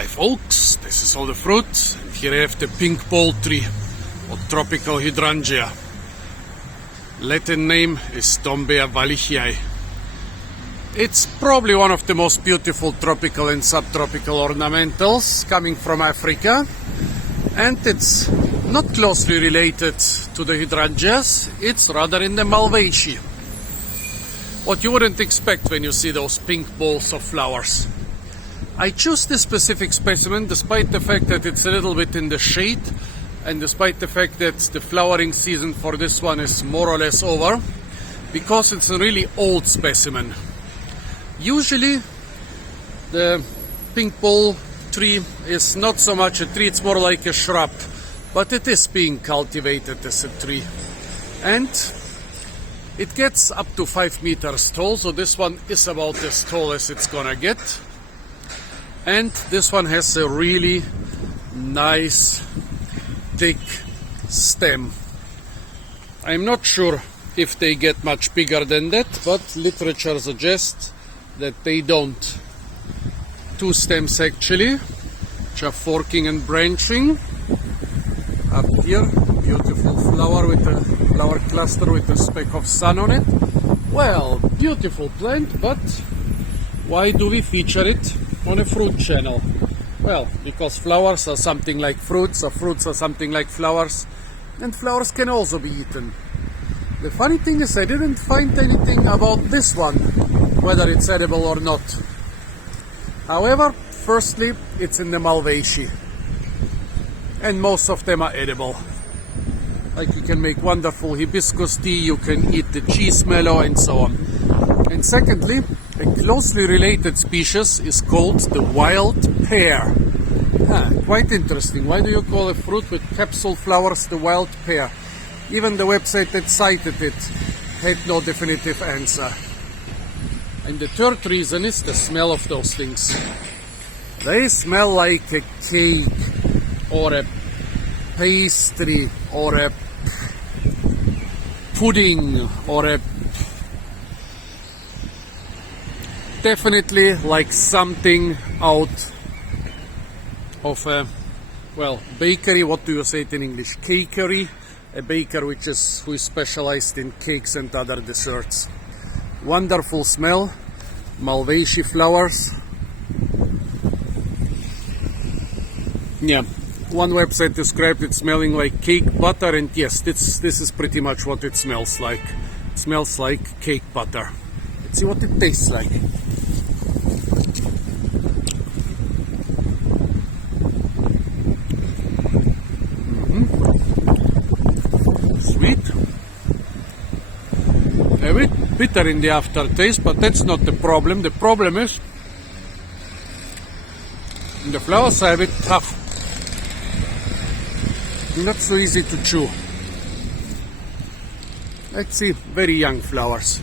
Hi folks, this is all the fruit, and here I have the pink ball tree, or tropical hydrangea. Latin name is Dombeya wallichii. It's probably one of the most beautiful tropical and subtropical ornamentals coming from Africa, and it's not closely related to the hydrangeas, it's rather in the wallichii. What you wouldn't expect when you see those pink balls of flowers. I choose this specific specimen despite the fact that it's a little bit in the shade, and despite the fact that the flowering season for this one is more or less over, because it's a really old specimen. Usually the pink ball tree is not so much a tree, it's more like a shrub, but it is being cultivated as a tree, and it gets up to 5 meters tall, so this one is about as tall as it's gonna get. And this one has a really nice thick stem. I'm not sure if they get much bigger than that, but literature suggests that they don't. 2 stems actually, which are forking and branching. Up here, beautiful flower with a flower cluster with a speck of sun on it. Well, beautiful plant, but why do we feature it on a fruit channel? Well, because flowers are something like fruits, or fruits are something like flowers, and flowers can also be eaten. The funny thing is I didn't find anything about this one, whether it's edible or not. However, firstly, it's in the wallichii, and most of them are edible. Like, you can make wonderful hibiscus tea, you can eat the cheese mallow, and so on. And secondly, a closely related species is called the wild pear. Quite interesting. Why do you call a fruit with capsule flowers the wild pear? Even the website that cited it had no definitive answer. And the third reason is the smell of those things. They smell like a cake, or a pastry, or a pudding, or a definitely like something out of a, well, bakery. What do you say it in English? Cakery. A baker who is specialized in cakes and other desserts. Wonderful smell. Wallichii flowers. Yeah, one website described it smelling like cake butter, and yes, this is pretty much what it smells like. It smells like cake butter. Let's see what it tastes like. Sweet, a bit bitter in the aftertaste, but that's not the problem. The problem is the flowers are a bit tough, not so easy to chew. Let's see, very young flowers.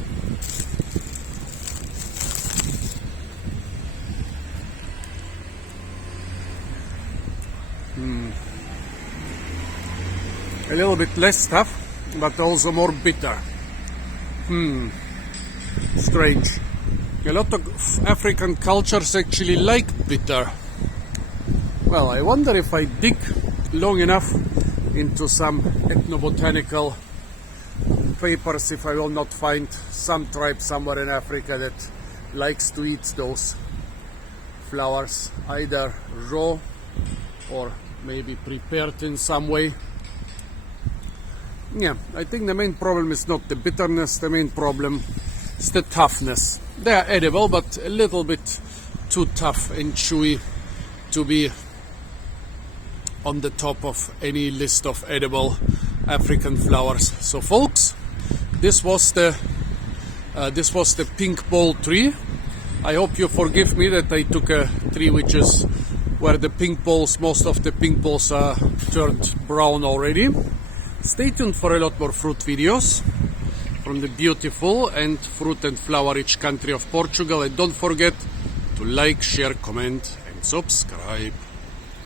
A little bit less tough, but also more bitter. Strange. A lot of African cultures actually like bitter. Well, I wonder if I dig long enough into some ethnobotanical papers if I will not find some tribe somewhere in Africa that likes to eat those flowers, either raw or maybe prepared in some way. Yeah, I think the main problem is not the bitterness, the main problem is the toughness. They are edible, but a little bit too tough and chewy to be on the top of any list of edible African flowers. So folks, this was the pink ball tree. I hope you forgive me that I took a tree which is where the pink balls, most of the pink balls are turned brown already. Stay tuned for a lot more fruit videos from the beautiful and fruit and flower rich country of Portugal, and don't forget to like, share, comment and subscribe.